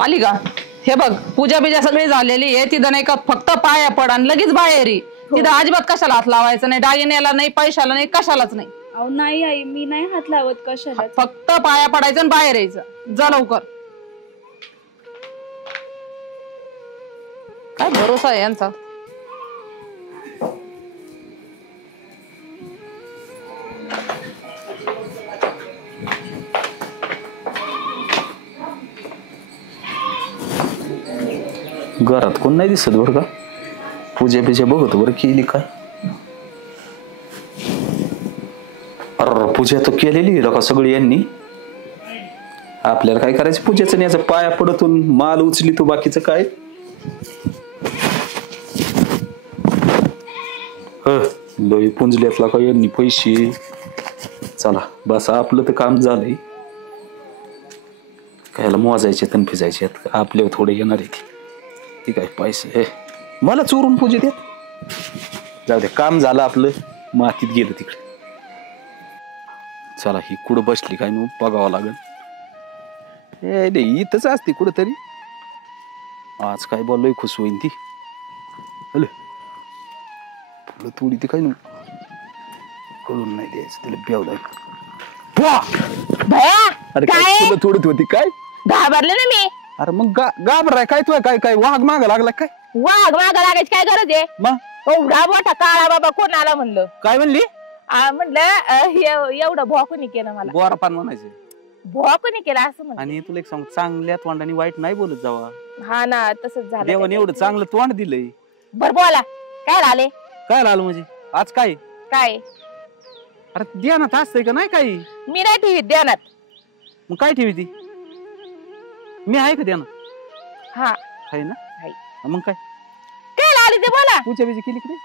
आली का? हे बघ पूजा बिजा सगळी झालेली आहे तिथं नाही का फक्त पाया पड आणि लगेच बाहेर ये. तिथं अजिबात कशाला हात लावायचं नाही, दागिन्याला नाही, पैशाला नाही, कशालाच नाही. अहो नाही आई मी नाही हात लावत कशाला. फक्त पाया पडायचं आणि बाहेर यायचं. जा लवकर. काय भरोसा आहे यांचा. घरात कोण नाही दिसत बरं का. पूजा बिजा बघतो बरं केली काय. अरे पूजा तर केलेली आहे का सगळी यांनी. आपल्याला काय करायचं पूजेचं नाही, याचा पाया पडतून माल उचली तो बाकीचं काय. लई पुंजल्यातला का यांनी पैसे. चला बस आपलं तर काम झालंय. कायला मोजायचे तन फिजायचे आपल्यावर थोडे येणार आहे. ठीक आहे पैसे मला चोरून पूजे देत. जाऊ दे काम झालं आपलं. मातीत गेलं तिकडे. चला ही कुठं बसली काय मग बघावं लागेल. इथंच असते कुठंतरी. आज काय बोललोय खुश होईन ती. हॅलो फुलं थोडी ती काय कळून नाही द्यायचं तिला बेव जाईल. अरे काय फुलं थोडीत होती काय. घाबरले ना मी. अरे मग घाबराय काय तू काय काय वाघ माग लागला काय. वाघ माग लागायची काय गरज आहे. मग एवढा मोठा काळा बाबा कोण आला म्हणलं. काय म्हणली. म्हणलं एवढं भुवा कोणी केलं मला. बोरा पान म्हणायचं. भुवा कोणी केला असं म्हणलं. आणि तुला एक सांग चांगल्या तोंडाने वाईट नाही बोलत जावा. हा ना तसंच झालं. देवाने एवढं चांगलं तोंड दिलंय. बर बोला काय आले. काय आलं म्हणजे आज काय काय. अरे ध्यानात असतंय का नाही काही. मी नाही ठेवीत ध्यानात. मग काय ठेवी ती. मी आहे का ध्यानात. हा आहे ना. मग काय काय आले ते बोला. पूजा बिजा केली की नाही.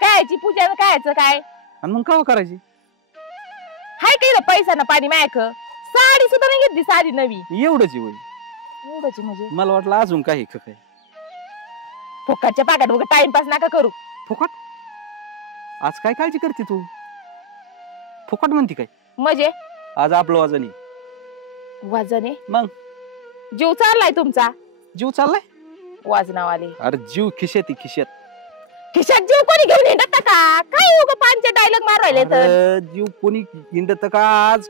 कायची पूजा कायचं काय. आणि मग काय करायची. हाय काही पैसा ना पाणी मायक. साडी सुद्धा नाही घेतली साडी नवी. एवढंच होय. एवढंच म्हणजे मला वाटलं अजून काही काय. फुकटच्या पाकात बघ टाइमपास नका करू. फुकट. आज काय काळजी करते तू. फुकट म्हणते काय म्हणजे. आज आपलं वजन वजन आहे. मग जीव चाललाय तुमचा. जीव चाललाय वजनावाले. अरे जीव खिशात खिशात. खिशात जीव कोणी घेऊन येतात का काय उगा पांचे डायलॉग मारायले तर. जीव कोणी हिंडत का आज.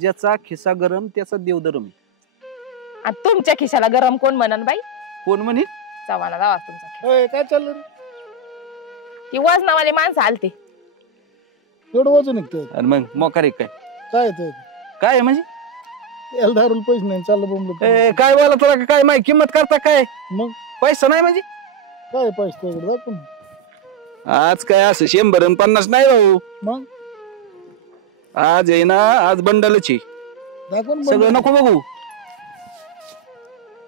ज्याचा खिसा गरम त्याचा देव धरम. आणि तुमच्या खिशाला गरम कोण म्हणन बाई. कोण म्हणे. चव्हाणा जावा तुमचा. काय चाललं रे. ती वजनावाले माणसं आलते. एवढं वजन निघतं. आणि मग मोकार काय काय काय म्हणजे. याला दारून पैसे नाही चाललं बोंबलं. काय बोला तुला काय माहिती किंमत करता काय. मग पैसा नाही म्हणजे काय पैसे तुझ्याकडे दाखव. आज काय असं 150 नाही भाऊ. मग आज आहे ना आज बंडलच आहे. दाखव सगळं नको बघू.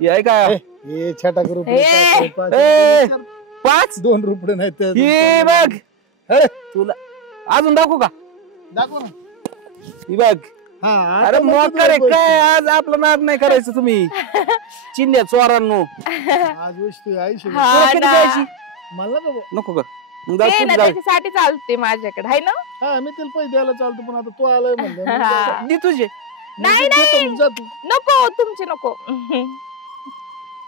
हे का हे छटा करू. 5 2 रुपये नाही हे बघ. तुला अजून दाखवू का. दाखव ना. ही बघ. अरे मोकार आहे काय. आज आपला नाद नाही करायचं तुम्ही. चिन्ह चोरांनो. आज वस्तू आयुष्य मला नको का. त्याच्यासाठी चालते माझ्याकडे आहे ना. हा मी तिला पैसे द्यायला चालतो पण आता तू आलाय म्हणलं दे तुझे. नाही नाही नको तुमचे नको.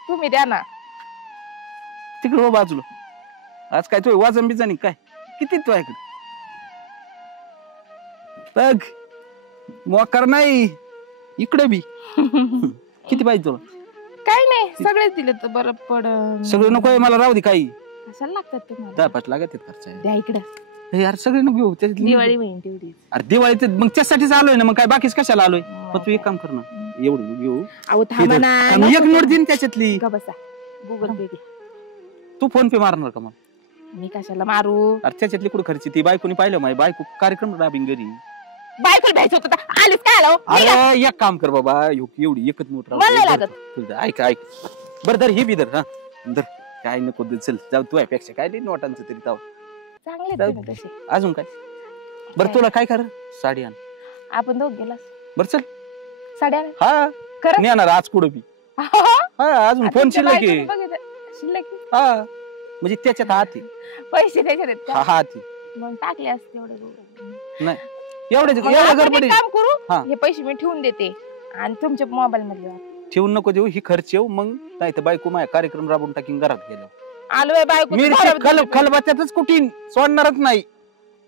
तुम्ही द्या ना. तिकडे बाजूला. आज काय तू वाजन बिजानी काय किती तुझ्याकडे. बघ मोकार नाही इकडे बी. किती पाहिजे तुला. काय नाही सगळेच दिले तर बरं पड. सगळे नको मला राहू दे काही. कशाला लागतात तुम्हाला. 10-5 लागत खर्च. द्या इकडे. यार सगळे नको घेऊ. दिवाळी होईल तेवढी. अरे दिवाळी मग त्यासाठीच आलोय ना. मग काय बाकीच कशाला आलोय. पण तू एक काम कर ना एवढं घेऊ. अहो थांबा ना. एक नोट देईन त्याच्यातली. बसा गुगल पे. तू फोन पे मारणार का मग. मी कशाला मारू. अरे त्याच्यातली कुठं खर्च. ती बायकोनी पाहिलं माझी बायको कार्यक्रम राबीन घरी. बायकोला भ्यायचं होतं आलीच काय आलो. अरे एक काम कर बाबा एवढी एकच नोट लागत. ऐक ऐक बरं धर. ही बी धर. हा धर. काय नको चल जाऊ तुझ्यापेक्षा काय नाही नोटांचं तरी जाऊ चांगले. अजून काय. बरं तुला काय कर साडी आण. आपण दोघ गेला. बरं चल साड्या. हा नेणार आज कुठं बी. हा अजून फोन शिल्लक शिल्लक. हा म्हणजे त्याच्यात हाती पैसे त्याच्यात. हा हाती मग टाकले असते एवढे. नाही एवढे गडबडी. काम करू हे पैसे मी ठेवून देते आणि तुमच्या मोबाईल मध्ये ठेवून नको देऊ, ही खर्च येऊ मग नाही तर बायको माझ्या कार्यक्रम राबवून टाकीन घरात गेल्यावर. आलोय बायको मी खलबत्त्यातच कुठीन सोडणारच नाही.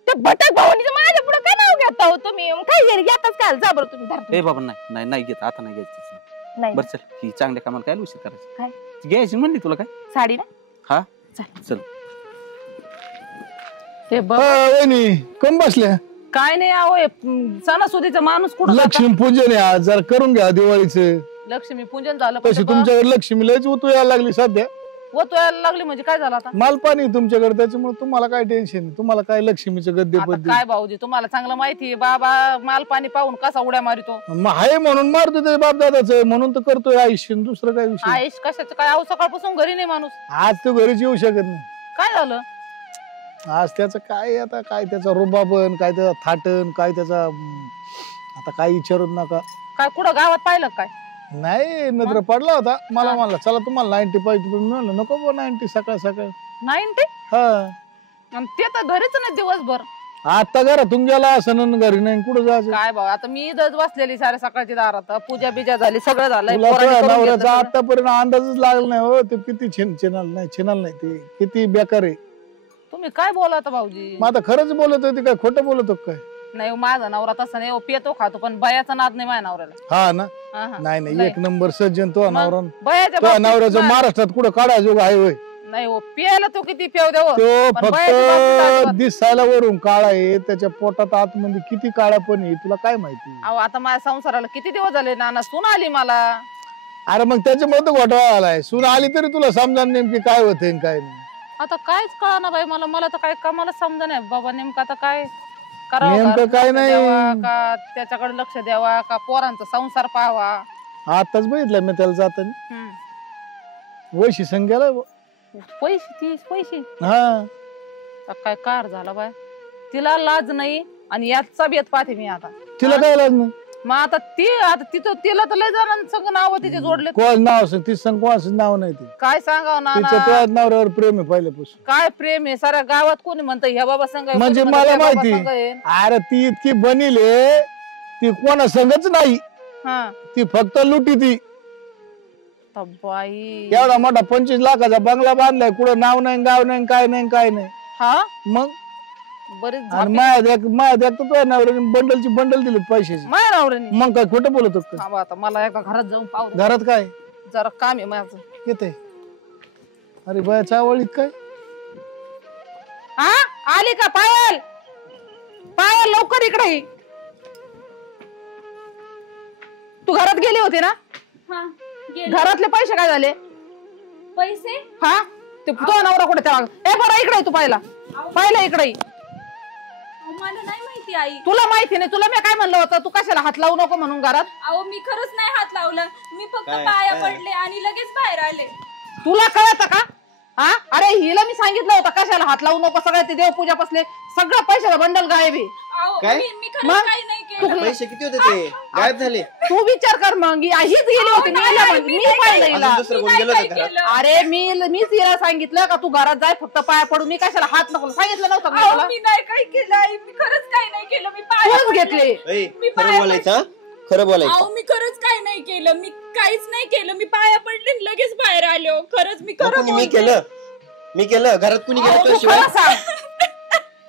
ते भटक भाऊनीचं माझ्या पुढे काय नाव घेता हो तुम्ही? काय घरी घेताच काय जा बरं तुम्ही धरा. ए बाबा नाही नाही नाही घेत आता, नाही घ्यायचं. नाही बरं चल, ही चांगल्या कामाला काय उशीर करायचं? काय? घ्यायची म्हणली तुला काय? साडी ना हा चल. चल. ते बघ वहिनी कम बसल्या? काय नाही आहो सणासुदीचा माणूस कुठं जाता? लक्ष्मी पूजन आहे आज, जरा करून घ्या दिवाळीचं. लक्ष्मी पूजन झालं तशी तुमच्याकडे लक्ष्मी लयच उतू यायला लागली सध्या. यायला लागली म्हणजे काय झालं आता? मालपाणी तुमच्याकडे, त्याच्यामुळे तुम्हाला काय टेन्शन नाही. तुम्हाला काय लक्ष्मीचं गद्दे आता पद्धती काय भाऊजी तुम्हाला चांगलं माहितीये बाबा माल पाणी पाहून कसा उड्या मारितो. आहे म्हणून मारतो ते बाप दादाच म्हणून तर करतोय आयुष्य, दुसरं काय विषय. आयुष कशाचं काय आहो सकाळपासून घरी नाही माणूस. आज तो घरीच येऊ शकत नाही. काय झालं? आज त्याचं काय, आता काय त्याचा रुबाबन, काय त्याचा थाटन, काय त्याचा आता काय विचारूच नका. काय कुठं गावात पाहिलं काय? नाही नजर पडला होता मला, म्हणला चला तुम्हाला 90 पाहिजे. मी म्हणलं नको बा 90 सकाळ सकाळ. 90? हा आणि ते तर घरीच नाही दिवसभर. आता घरातून गेला असं घरी नाही कुठं जायचं. काय भाऊ आता मी इथंच बसलेली सारे सकाळची दारात, पूजा बिजा झाली सगळं झालंय. तुला पोरांनी तुझ्या करून घेतलं नवऱ्याचा सगळं. आतापर्यंत अंदाजच लागला नाही हो. ते किती छिनाल नाही ते किती बेकार आहे. तुम्ही काय बोलत भाऊजी? मग आता खरंच बोलत होती काय खोटं बोलत होत काय? नाही माझा नवरा तसा नाही पितो खातो, पण बयाचा नाद नाही माझ्या नवऱ्याला. हा ना. हा, हा. नाही नाही नाही. एक नंबर सज्जन तो मग नवरा. बयाच्या तो बाबतीत नवऱ्याचं मा- महाराष्ट्रात कुठं काढायचो आहे होय. नाही हो पियाला तो किती पेव देव. तो पण बयाच्या बाबतीत फक्त अजिबात- दिसायला वरून काळा आहे, त्याच्या पोटात आतमध्ये किती काळा पण आहे तुला काय माहिती. अहो आता माझ्या संसाराला किती दिवस झाले नाना सून आली मला. अरे मग त्याच्यामुळे तर घोटाळा आलाय. सून आली तरी तुला समजा नेमकी काय होते काय नाही. आता कायच कळा ना बाई मला तर काय मला समजा नाही बाबा नेमकं आता काय करावं. नेमकं घरात काय लक्ष नाही. द्यावा का त्याच्याकडे लक्ष द्यावा का पोरांचा संसार पाहावा. आताच बघितलं मी त्याला जाताना हम्म. वैशी संख्याला. पैसे 30 पैसे हा आता काय कार झाला बाय. तिला लाज नाही आणि याचा बेत पाहते मी आता. तिला काय लाज नाही. मग आता तिथं तिला तर लय जणांचं नाव तिचे जोडले. कोण नाव असं ती संग कोणाचं नाव नाही ते. काय सांगावं तिचं ना तुझ्या नवऱ्यावर प्रेम आहे पहिल्यापासून. काय प्रेम आहे साऱ्या गावात कोणी म्हणतं ह्या बाबा संघ आहे, म्हणजे कोणी म्हणतं मला त्या बाबा माहिती. संघ आहे. अरे ती इतकी बनिले, ती कोणा संगच नाही, हा ती फक्त लुटी. ती तर बाई एवढा मोठा 25 लाखाचा बंगला बांधलाय, कुठं नाव नाही गाव नाही काय नाही काय नाही. हा मग बरीच आणि झापी. माझ्या तुझ्या नवऱ्याने बंडल दिली पैशाची. माझ्या नवऱ्याने. मग काय खोटं बोलत होत का? थांबा आता मला एका घरात जाऊन पाहू दे. घरात काय जरा काम आहे माझं. येते? अरे बाया चावळीत काय. हा आली का पायल? पायल लवकर इकडे ये. तू घरात गेली होती ना? हा गेले. घरातले पैसे काय झाले? पैसे हा ते तो नवरा कुठे त्याला ए बरं इकडे ये तू पाहिला इकडे ये. अहो, मला नाही माहिती आई. तुला माहिती नाही. तुला मी काय म्हणलं होतं तू कशाला हात लावू नको म्हणून घरात. अहो मी खरंच नाही हात लावला. मी फक्त काय? पाया काय? पडले आणि लगेच बाहेर आले. तुला कळत का? हा अरे हिला मी सांगितलं होतं कशाला हात लावू नको. सगळे ते देवपूजा बसले सगळं पैशाचा बंडल गायब आहे. अहो काय? मी खरंच मग? काही नाही केलं. पैसे किती होते ते गायब झाले? तू विचार कर मग हीच गेली होती. मी हिला म्हण- मी पाहिलं हिला. अजून दुसरं कोण नाही गेलं काय होतं घरात? केलं. अरे मीच हिला सांगितलं का तू घरात जाय फक्त पाया पडू. मी कशाला हात नको सांगितलं नव्हतं का अहो तुला? मी नाही काही केलं आई. मी खरंच काही नाही केलं. मी पाया तूच पडले. घेतले. ए, मी खरं पाया बोलायचं हा? खरं बोलायचं. अहो मी खरंच काही नाही केलं. मी काहीच नाही केलं. मी पाया पडले आणि लगेच बाहेर आलो. खरंच मी मग खरं कुणी मी बोलते. केलं? मी केलं? घरात कुणी गेलं तू तुझ्याशिवाय? खरं सांग.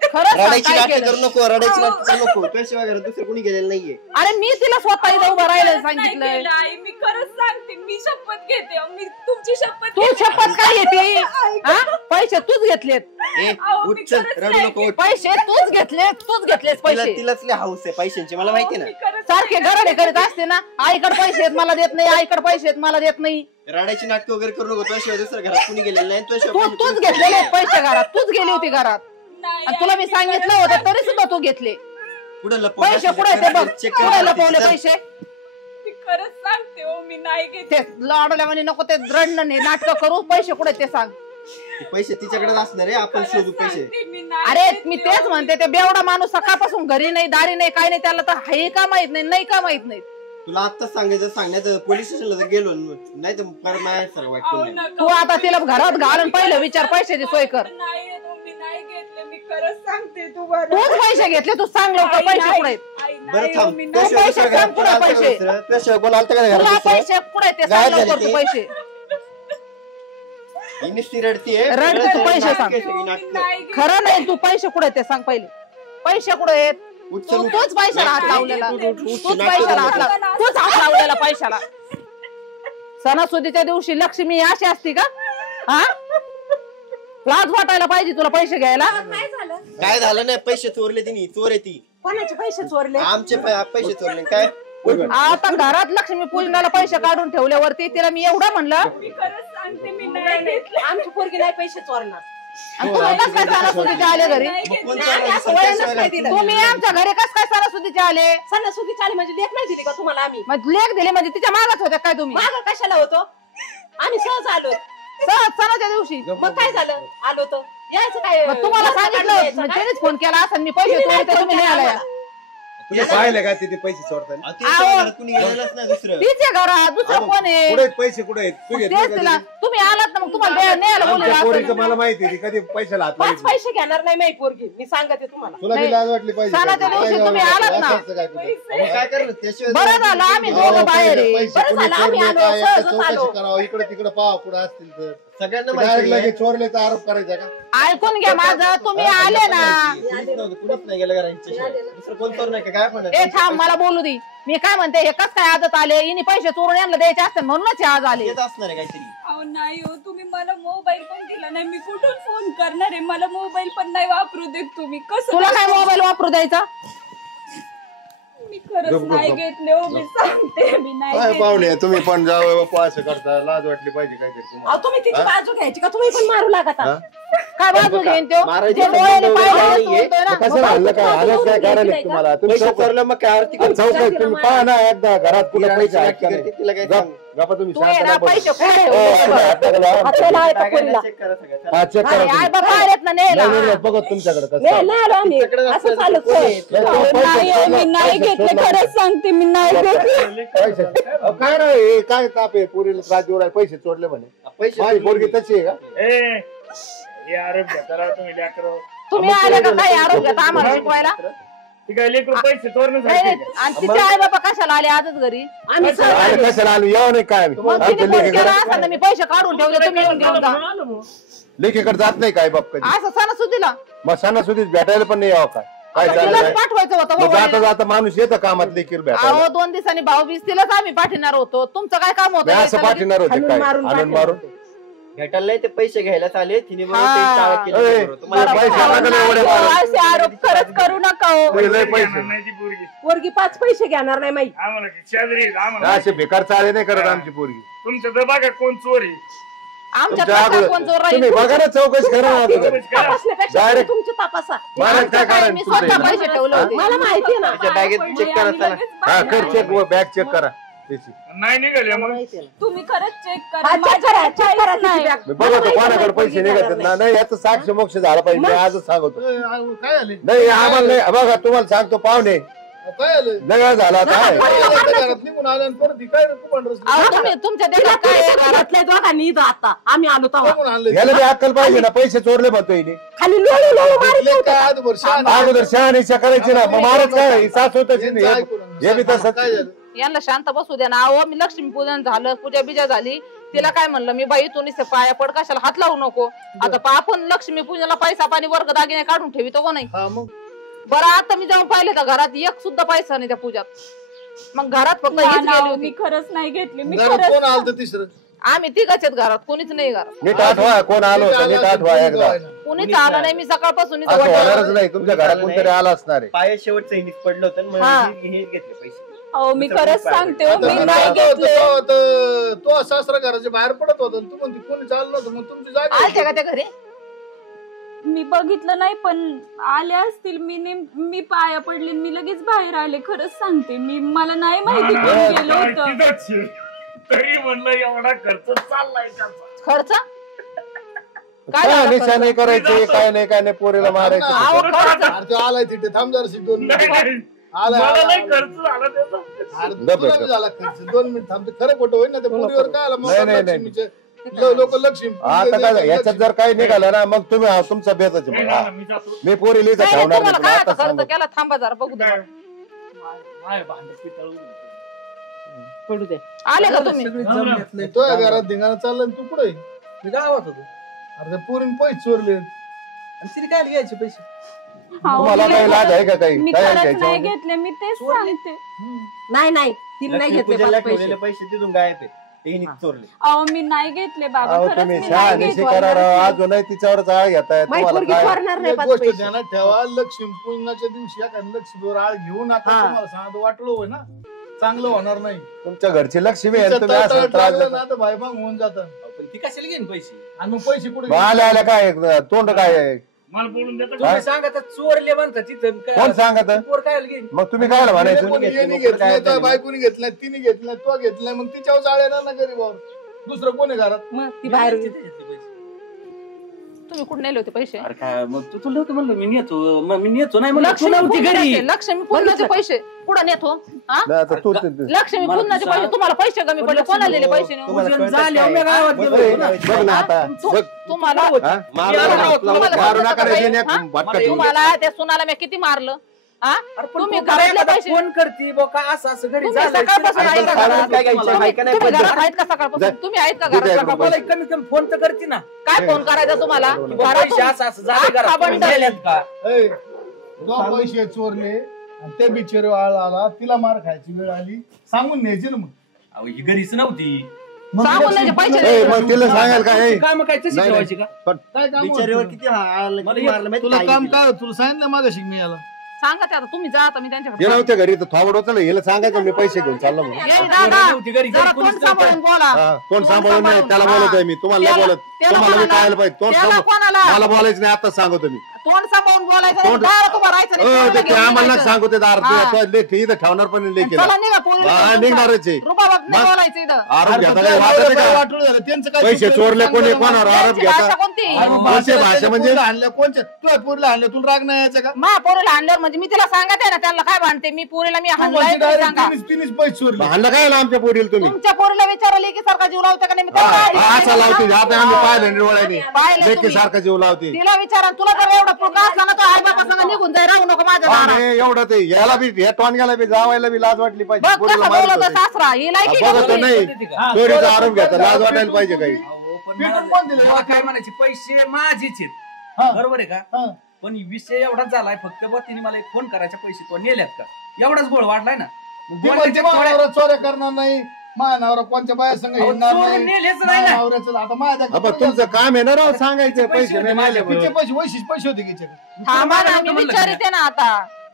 खरं सांग रडायची काय नाटक केलं? करू नको, रडायची नाटक करू नको. तुझ्याशिवाय घरात दुसरं कुणी गेलेलं नाहीये. अरे मी तिला स्वतः इथं उभं राहायला नाही सांगितलंय. केलं आई. मी खरंच सांगते. मी शपथ घेते. मी तुमची शपथ तू घेते. शपथ काय घेते? हा पैसे तूच घेतलेत. ए, अहो, मी उठ चल, खरंच रडू नाही नको, उठ. पैसे तूच घेतलेस तिला पैसे. तिलाच लय हाऊस आहे पैशांची, मला माहिती मी ना. खरंच सारखे घराडे करीत असते ना. आईकडे पैसे आहेत मला देत नाही, आईकडे पैसे आहेत मला देत नाही. रडायची नाटक वगैरे करू नको. तुझ्याशिवाय दुसरं घरात कुणी गेलेलं नाही. तुझ्याशिवाय पैसे तूच कुणी घेतलेले गेलेलं आहेत पैसे घरात. तूच गेली होती घरात नाही आणि तुला आई, मी सांगितलं खरंच होतं तरी नाही. सुद्धा तू घेतले नाही. कुठं लपवलं पैसे. असेल कुठे तर ते बघ check कर कुठे वरती. लपवले चल. पैसे. मी खरंच सांगते हो. मी नाही घेते. ते लाडल्या म्हणे नको ते रडणं नाही नाटक करू. पैसे कुठे ते सांग. ते पैसे तिच्याकडेच असणार आहे. आपण खरंच शोधू पैसे. सांगते, मी नाही अरे घेते मी हो. तेच म्हणते ते बेवडा माणूस सकाळपासून घरी नाही दारी नाही काय नाही. त्याला तर हे का माहित नाही का माहित नाही. तुला आत्ताच सांगण्याचं पोलीस स्टेशनला जर गेलो नाही तर परत नाही सर वाईट अहो, कोण नाही. नका. तू आता तिला घरात घालून पहिलं विचार पैशाची सोय कर. नाही हो, मी नाही घेतलं. मी खरंच सांगते तुम्हाला. तूच पैसे घेतले. तू सांग लवकर आई, पैसे नाही. कुठे आहेत? आई, नाही बरं हो, थांब. मी नाही. तुझ्याशिवाय पैसे दुसऱ्या सांग घरात पुढे पैसे. पैसे कोण आलतं का तुला घरात पैसे कुठे ते सांग लवकर तू पैसे नुसती रडतीये रडते पैसे सांग मी नाही घेतले. खरं नाही तू पैसे कुठे ते सांग पहिले पैसे कुठे आहेत उचल तूच पैशाला हात लावलेला तूच पैशाला हात लाव तूच हात लावलेला पैशाला सणासुदीच्या दिवशी लक्ष्मी अशी असती का हा लाज वाटायला पाहिजे तुला पैसे घ्यायला काय झालं काय झालं नाही पैसे चोरले तिने चोर आहे ती कोणाचे पैसे चोरले आमचे पैसे चोरले काय आता घरात लक्ष्मी पूजनाला पैसे काढून ठेवल्यावरती तिला मी एवढं म्हणलं मी खरंच सांगते मी नाही घेतले. आमची पोरगी नाही पैसे चोरणार आणि तुम्ही कस काय सणासुदीचे आले घरी नाही मग कोण घेतले. चोरलं? असं वळणच नाही दिलं. तुम्ही आमच्या घरी कस काय सणासुदीचे आले सणासुदी चाली म्हणजे लेख नाही दिली का तुम्हाला आम्ही मग लेख दिले म्हणजे तिच्या मागच होत्या काय तुम्ही माग कशाला होतो आम्ही सहज आलो सणाच्या दिवशी मग काय झालं आलो तर यायचं काय मग तुम्हाला सांगितलं मग त्यानेच फोन केला असं मी पैसे चोरले तर तुम्ही नाही आला तुम्ही पाहिले का तिथे पैसे चोरताना अहो, ते चोर घरात कुणी गेलेलंच नाही दुसरं तिच्या घरात दुसरं कोण आहे कुठे आहेत पैसे कुठे आहेत तू घेतले तेच का तिला कधी? तुम्ही आलात ना मग तुम्हाला न्यायला आमच्या पोरीचं बोलले मला माहिती आहे ती कधी पैशाला हात 5 लावायची. पैसे घेणार नाही माही पोरगी मी सांगते तुम्हाला तुला बी लाज वाटली पाहिजे सणाच्या दिवशी तुम्ही आलात ना असं काय तुझं? मग काय करणार त्याशिवाय बरं झालं आम्ही दोघं बाहेर आहे. पैसे बरं कोणी झालं, आम्ही चोरले आलो, काय सहजच एकदा आलो. चौकशी करावं इकडे तिकडे पाहा कुठं असतील तर सगळ्यांना डायरेक्ट माहिती आहे. लगेच चोरलेचा आरोप करायचा का ऐकून घ्या माझं तुम्ही आले ना कुणीच नव्हतं, कुणीच नाही गेलं घरांच्या दुसरं कोण चोर नाही का काय पण ए थांब मला बोलू दे मी काय म्हणते हे कस काय आदत आले हिने पैसे चोरून यांना द्यायचे असते म्हणूनच हे आज आले येत असणार आहे काहीतरी अहो नाही हो तुम्ही मला मोबाईल पण दिला नाही मी कुठून फोन करणार आहे मला मोबाईल पण नाही वापरू देत तुम्ही कसं तुला काय मोबाईल वापरू द्यायचा मी खरंच नाही घेतले हो मी सांगते मी नाही काय घेतले. पाहुणे तुम्ही पण जावं बाप्पा असं करता लाज वाटली पाहिजे काहीतरी तुम्हाला अहो तुम्ही तिची बाजू घ्यायची का तुम्ही पण मारू लागता काय बाजू घेईन त्यो मारायची ते डोळ्याने संबंध पाहिलं वगैरे असं नाहीये. म्हणतोय ना. कसं राहिलं काय आलंच काय करायला तुम्हाला तुम्ही पैसे चोरलं मग काय आरती करते? चौकशी तुम्ही पहा ना एकदा घरात कुठे पैसे आहेत का नाही. तिला काय गप- सांगू? गप्पा तुम्ही तू ये शांत ना राहा बस. पैसे कुठे हो, ठेवले? हाताला लावा. हाताला आहे का काय पोरीला? चेक करा सगळं. हा, चेक करा आई तुम्ही. बाबा आलेत ना नेला नाही, नाही, बघा तुमच्याकडे कसं नाही आहे. नाही आलो आम्ही तिच्याकडे असं असलं चालत तर नाही. नाही, अहो, तुम्ही पैसे नाही हो, मी सोडला- नाही पैसे घेतले सोडला. खरंच सांगते मी नाही घेतले पैसे अहो, काय रे हे काय ताप आहे पोरीला त्रास देऊ राहिले, पैसे चोरले म्हणे पैसे माझी पोरगी तशी आहे का तुम्ही आले का काय आरोप घेता आम्हाला शिकवायला नाही, नाही. आणि तिचे आई बाबा कशाला आले आजच घरी आम्ही सहज अरे आलो. कशाला आलो यावं नाही काय आम्ही. मग आमच्या तिने फोन केला लेकीकडे असताना मी पैसे काढून ठेवले तुम्ही येऊन घेऊन जा लेकीकडे जात नाही काय बाप कधी असं सणासुदीला मग सणासुदीत भेटायला पण नाही यावं काय काय तिलाच चाललंय पाठवायचं होतं मग जाता बाबा. जाता माणूस येतं कामात लेकीर भेटायला अहो 2 दिवसांनी भाऊ बीज तिलाच आम्ही पाठवणार होतो तुमचं काय काम मी होतं असं पाठवणार होते हाणून काय मारून आणून पाठवलं. मारून भेटायला नाही ते पैसे घ्यायला चाले तिने बरोबर हा. ते टाळा केलं ए, बरोबर. तुम्हाला पैसे काय- लागले एवढे नाही, मारून. असे आरोप खरंच करू नका हो. तुझे लय पैसे पोरगी 5 पैसे घेणार नाही माही असे बेकार चाले नाही करत आमची पोरगी आमच्यात तुमच्या कसं कोण चोर अगोदर राहील? तुम्ही बघा ना चौकशी करा ना अगोदर. तपासण्यापेक्षा Direct. तुमची तपासा मला आमचं काय काय, करायचं मी तुमचं स्वतः हे? पैसे ठेवले होते मला माहिती आहे ना त्याच्या बॅगेत चेक करा चला. हा कर चेक बॅग चेक करा त्याची माहिती आहे ना. तुम्ही खरंच चेक हा, करा check करा माझ्याकडे check करा काहीच नाही. तिची bag. मी बघतो कोणाकडे पैसे निघतात ना नाही याचं साक्ष मोक्ष झाला पाहिजे मी आजच सांगतो काय झाले नाही आम्हाला नाही बघा तुम्हाला सांगतो पाहुणे काय झालं लगा झाला आता आहे. घरात निघून आल्या आणि परत ही काय कुठं रचली? अहो, तुम्ही तुमच्या तिला देशात काय आहे घरात? घातले दोघांनी इथं आता आम्ही आलो तेव्हा कोण आणलंय? याला बी अक्कल पाहिजे ना पैसे चोरले म्हणतो हिने खाली लोळू लोळू मारित घेतले होते. काय आजभर शहाणा? अगोदर शहानिशा करायची ना मग मारत काय सास होत यांचं ऐकून आलं. हे बी तसंच काय झालं यांना शांत बसू द्या ना अहो मी लक्ष्मीपूजन झालं पूजा बिजा झाली तिला काय म्हणलं मी बाई तू निसे पाया पड कशाला हात लावू नको आता आपण लक्ष्मी पूजनाला पैसा पाणी वर्ग दागिने काढून ठेवितो का नाही हा मग बरं आता मी जेव्हा पाहिले तर घरात एक सुद्धा पैसा नाही त्या पूजात मग घरात फक्त हीच ना, गेली मी होती खरंच नाही घेतली मी घरात खरंच कोण आलं तिसरं आम्ही तिघच आहेत घरात कोणीच नाही घरात नीट आठवा कोण आलो होतं नीट आठवा एकदा कोणीच आलं नाही मी सकाळपासून इथं असं वडा- होणारच नाही तुमच्या घरात कोणतरी आला असणार आहे पाया शेवटचं हिनीच पडलं होतं आणि हा. मग हेच घेतले पैसे अहो मी खरंच सांगते हो, मी आता नाही आता घेतले तो सासरा घराच्या बाहेर पडत होता तू म्हणते कोणी चाललं नव्हतं मग तुमची आलते का जागा त्या घरी मी बघितलं नाही पण आले असतील मी पाया पडले मी लगेच बाहेर आले खरंच सांगते मी मला नाही माहिती कोण गेलं होतं तरी म्हणलं एवढा खर्च चाललाय त्याचा खर्च काय काय झालं निशा खर्च? नाही करायचे काय नाही काय नाही पोरीला मारायचं अहो, खर्च अरे तो आलाय तिथे थांब जरा शिक 2 नाही, मिनिट नाही. आलाय, मला आलाय, नाही आलाय. खर्च झाला त्याचा अरे गप तुला बस. बी झाला खर्च 2 मिनिट थांबते खरं खोटं होईल ना ते पोरीवर काय आला नाही, नाही, नाही. लोक लक्ष्मी आता काय याच्यात जर काही निघालं ना मग तुम्ही तुमचा बेतच नाही, आहे. नाही, मी जातो मी पोरी लिहित नाही, नाही, ठेवणार तुम्हाला नाही काय आता आता सांगतो खर्च केला थांबा जरा बघू दे मला. माय भांड पितळ पडू द्या. आले का तुम्ही? तो घरात धिंगाणा चालला तू कुठे? मी गावात होतो. अरे त्या पोरीने पैसे चोरले. आणि तिने काय घ्यायचे पैसे? तुम्हाला काही लाज आहे का काही? मी काय खरंच घ्यायचं? नाही घेतले, मी तेच सांगते. नाही तिने नाही घेतले लक्ष्मीपूजनला मला पैसे. ठेवलेले पैसे तिथून गायब आहे. तेही चोरले. अहो मी नाही घेतले बाबा, अहो खरंच तुम्ही मी नाही शहानिशी घेतले. करा राव. अजूनही तिच्यावर जाळ घेताय माई तुम्हाला पोरगी काय चोरणार नाही एक पाच गोष्ट पैसे. ध्यानात ठेवा, लक्ष्मीपूजनाच्या दिवशी एखाद्या लक्ष्मीवर आळ घेऊ नका. हा. तुम्हाला सांगतो वाटलो होय ना, चांगलं होणार नाही. तुमच्या घरची लक्ष्मी आहे तिचं तुम्ही असं तळतळ त्रास लागलं देता. ना तर भाईभाग होऊन जातं. पण ती कशाला घेईन पैसे? आणि मग पैसे कुठे मग आल्या आल्या काय तोंड काय आहे? मला बोलून देता का? तुम्ही सांगा तर चोरले म्हणतात तिथं कोण सांगत पोर काय घेईन? मग तुम्ही काय म्हणायचं? कोणी यांनी घेतलंय तर बायकोनी घेतलंय, तिने घेतलंय, तो घेतलाय, मग तिच्यावर जाळ येणार ना गरीबावर. दुसरं कोणी घरात? मग ती बाहेर तुम्ही कुठे नेले होते पैसे? अरे काय मग तू तुला होतं म्हणलं मी नेतो, मग मी नेतो नाही म्हणलं तू लक्ष्मी नव्हती घरी. लक्ष्मी पूजनाचे पैसे कुठं नेतो? हा? नाही, आता तू लक्ष्मी पूजनाचे पैसे तुम्हाला पैसे कमी पडले, कोणाला दिले पैसे नेऊन? तुम्हाला पूजन कळतं झाले, काय? आम्ही गावात बघ गेलो रे, होतो ना. बघ ना आता बघ. तुम्हाला हा? मारू नका रे, देणे हा? भटका ठेवून. तुम्हाला त्या सुनाला मी किती मारलं? हा? अरे पण तुम्ही तू घरातले एखादा पैसे फोन करती बघ का असं घरी तुम्ही झालंय. सकाळपासून अरे आहेत का पण घरात? काय घ्यायचं? तुम्ही हाय का नाही तुम्ही पद्धत? घरात आहेत का सकाळपासून? तुम्ही आहेत का दे घरात एक सकाळपासून? मला कमीत कमी फोन तर करती ना. काय फोन करायचा तुम्हाला? की बुवा पैसे असं असं झाले अख्खा घरात, तुम्ही बंडल. नेलेत का? ए, दोन पैसे चोरले आणि ते बिचारे आळ आला, तिला मार खायची वेळ आली, सांगून न्यायची ना मग. अहो, ही घरीच नव्हती. मग सांगून द्यायचे पैसे ए, द्यायचे. मग तिला सांगाल का हे? काय मग काय तशी नाही, ठेवायची का? काय काम बिचारीवर होतं? किती आलं, मला किती एक- मारलं माहिती तुला का काम आईने? काय तुला सांगितलं मागाशी मी याला. सांगा ते आता, तुम्ही जा आता, मी हे त्यांच्याकडे नव्हते घरी तर थोबड होतं ना, हिला सांगायचं मी पैसे घेऊन चाललो म्हणून. ये पोरं दादा, नव्हती घरी, जरा घरी तोंड कोणीच सांभाळून बोला. हा, कोण सांभाळून नाही त्याला हा. बोलत आहे मी, तुम्हाला नाही बोलत. त्याला तुम्हाला मी कोणाला? कळायला पाहिजे. तोंड त्याला सांभाळ. कोणाला? मला बोलायचं नाही, आता सांगतो मी. तोंड सांभाळून बोलायचं, तोंड- दारात उभं राहायचं नाही, पोराला ते घेऊन आम्हाला निघायचं. सांगू ते दार हा. इथं ठेवणार पण लेखीला. चला निघा, पोरीला हा, घेऊन निघणारच आहे. जा. रुबाबात नाही मग? बोलायचं इथं. आरोप अरे घेता पण काय काय वाटत आहे का? वाटोळं झालं, त्यांचं काय पैसे चुकलं? चोरले कोणी सांगा कोणावर मला. आरोप त्यांची भाषा घेता? कोणती? अरे मग कोणची भाषा भाषा म्हणजे? पोरीला आणल्या, कोणच्या तुझ्या पोरीला आणल्या, तुला राग नाही यायचा का? मा पोरीला आणल्यावर म्हणजे मी तिला सांगते ना, त्यांना काय भांडते, मी पोरीला मी तू हाणलाय म्हणते तुम्ही direct सांगा. तिनेच पैसे चोरले. भांडणं काय आलं आमच्या पोरीला तुम्ही? तुमच्या पोरीला विचारले की सारखा जीव लावते का नाही, मी हा, त्याला आधी असा लावते आता आम्ही पाहिलं निवळाने पाहिलं लेकी तुम्ही. सारखा जीव लावते. तिला विचारा, तुला जर एवढा पुरगा असला ना, तो आई बाबा संग निघून जाय, राहू नको माझ्या दारात. अरे एवढं ते याला बी या टोनग्याला बी जावायला बी लाज वाटली पाहिजे. बघ पोरीला कसं मारत बोलतो होते. सासरा, ही लायकी का बघतो तुझी? नाही हा, चोरीचा आरोप घेता लाज वाटायला पाहिजे काही. अहो, पण पेटून मला- कोण दिलं? मला काय म्हणायचे पैसे माझेच आहेत. हा. बरोबर आहे का? हा. पण विषय एवढाच झालाय फक्त बघ तिने मला एक फोन करायचे पैसे तो नेल्यात का एवढाच गोळ वाढलाय ना. मग ती बोलायचे म्हणते थोड्या- मानावरा चोऱ्या करणार नाही, मानावरा कोणत्या बाया संग अहो, हिंडणार चोरून नाही. नेलेच नाही ना. मानावऱ्याचं आता माझ्या अबा, तुमचं काम आहे ना राव सांगायचं पैसे नाही नेले तिचे म्हणून. पैसे वैशिष्ट पैसे होते की हिच्याकडे. थांबा ना, मी म्हणलं विचारते ना आता,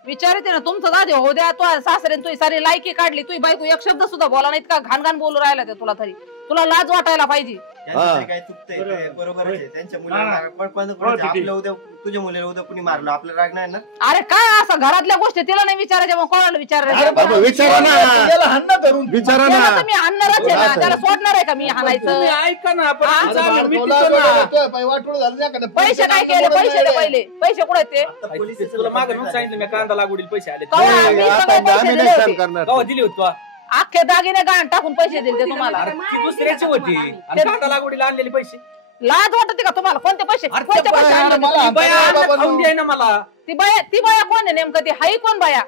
विचारते ना. तुमचं दादी हो द्या, तू सासऱ्याने तुझी सारी लायकी काढली, तुझी बायको एक शब्द सुद्धा बोला नाही, इतका घाण घाण बोलू राहिला ते तुला, तरी तुला लाज वाटायला पाहिजे. त्यांचं तरी काय चुकतंय ते बरोबरच आहे. त्यांच्या मुलाला पण कोणाचं आपलं उद्या तुझ्या मुलीला उद्या कुणी मारलं आपलं राग नाही ना. अरे काय असं घरातल्या गोष्टी तिला नाही विचारायच्या, मग कोणाला अरे विचारायचं? बाबा, विचारा ना. याला हाण ना धरून. विचारा त्याला ना. तर मी आणणारच आहे ना, त्याला सोडणार आहे का मी तुम्ही हाणायचं? ऐका ना पण हा? आमचं अरे आम्ही बाळा, मिटवतो तुला ना. बोलतोय, पाय वाटोळं झालं नाही का? पैसे काय केले? पैसे दे पहिले. पैसे कुठे आहेत ते? आता पोलीस तुला मागं सांगितलं मी कांदा लागवडील पैसे आले कवा नाही, आम्ही आता सगळे पैसे आम्ही दिले नाही होते. सहन करणार. गावात दिली होती तुला. अख्खे दागिने गाण टाकून पैसे दिले ते तुम्हाला. अरे ती दुसऱ्याची होती आणि कांदा लागवडीला आणलेले पैसे. लाज वाटते का तुम्हाला? कोणते पैसे? अरे कोणते पैसे त्या आणले? मला ती बाया बाबा अन्न बनवून- खाऊन द्याय ना मला. ती बाया कोण आहे नेमकं? ती हाई कोण बाया?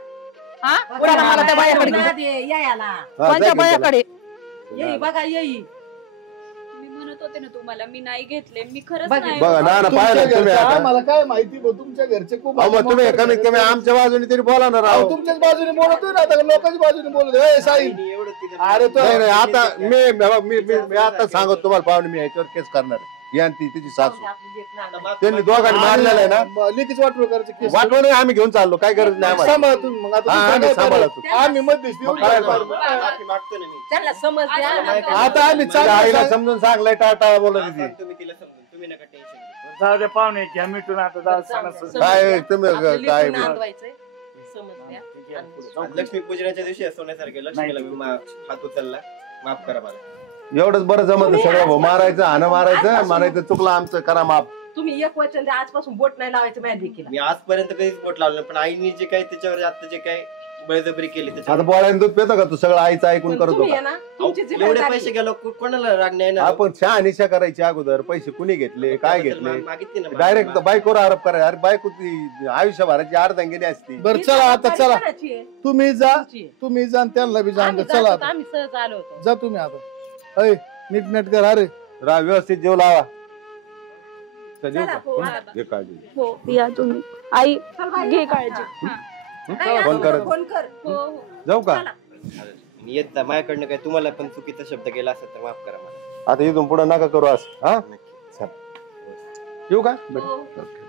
हा, चला मला त्या बायाकडे घेऊन जा. यायला हा, जा कोणत्या घेऊन चला. बायाकडे? येई बघा येई. मी म्हणत होते ना तुम्हाला, मी नाही घेतले, मी खरंच बघ, नाही बघा ना ना, तुमच्या पाहिलं तुम्ही घरचे, आता. मला काय माहिती भाऊ, तुमच्या घरचे खूप अहो, मग तुम्ही कमीत कमी आमच्या बाजूने तरी बोला ना राव. तुमच्याच बाजूने बोलतोय ना, आता लोकांच्या बाजूने बोलतोय. ए, साई एवढं तिथं- अरे तो नाही नाही आता मी आता सांगतो तुम्हाला पाहुणे मी याच्यावर केस करणार आहे. या आणि तिची सासू त्यांनी दोघांनी मारलेलं आहे ना. लिखीच वाटोळ करायचं केस. वाटवून आम्ही घेऊन चाललो, काय गरज नाही आम्हाला. सांभाळा तुम्ही मग आता. हा, तुम्ही आम्ही काय सांभाळा करा? आम्ही मध्यस्थी एवढी काय काय करू? करू? माफी मागतो ना मी. त्यांना समज द्या. आता आम्ही तिच्या चांगलं आईला सांग- समजून सांगलंय टाळा बोलत होती. सांगतो मी तिला समजून, तुम्ही नका टेन्शन घेऊ. जाऊ दे पाहुणे घ्या मिटून आता जा सणासुदी. काय तुम्ही आपलं काय लेकरं नांदवायचंय. समज द्या. लक्ष्मी पूजनाच्या दिवशी सोन्यासारखे लक्ष्मीला मी हात उचलला, माफ करा मला. एवढंच बरं जमत सगळं भाऊ. मारायचं हाणं मारायचं म्हणायचं चुकलं आमचं करा माफ. तुम्ही एक वचन द्या, आजपासून बोट नाही लावायचं माझ्या देखील. मी आजपर्यंत कधीच बोट लावलं नाही, पण आईने जे काही त्याच्यावर आता जे काही बळजबरी केली आता त्याच्यावर. बोळ्याने दूध पेतो का तू सगळं आईचं ऐकून पण करतो तुम्ही का? आहे ना, अहो, तुमची एवढे जिम्मेदारी पैसे गेलो कोणाला राग नाही ना. आपण शहानिशा करायची अगोदर पैसे कुणी घेतले काय घेतले मागितली ना डायरेक्ट बायकोवर आरोप करायचा. अरे बायको ती आयुष्यभराची अर्धांगिनी असती. बरं चला आता चला कोणाची आहे? तुम्ही जा तुमची आहे. तुम्ही जा आणि त्यांना बी जा आम्ही चला जातो, आता आम्ही सहज आलो होतो. जा तुम्ही आता अय नीट नेट कर अरे व्यवस्थित जेव लावा. चल, येऊ चला, का? हो, घे काळजी. हो या तुम्ही आई घे काळजी नाही, फोन आता कर. फोन कर. हो हो जाऊ का? येत जा. माझ्याकडनं काय तुम्हाला पण चुकीचा शब्द गेला असेल तर माफ करा मला. आता इथून पुढे नका करू असं. हा नक्की. चल. येऊ का? हो. ओके.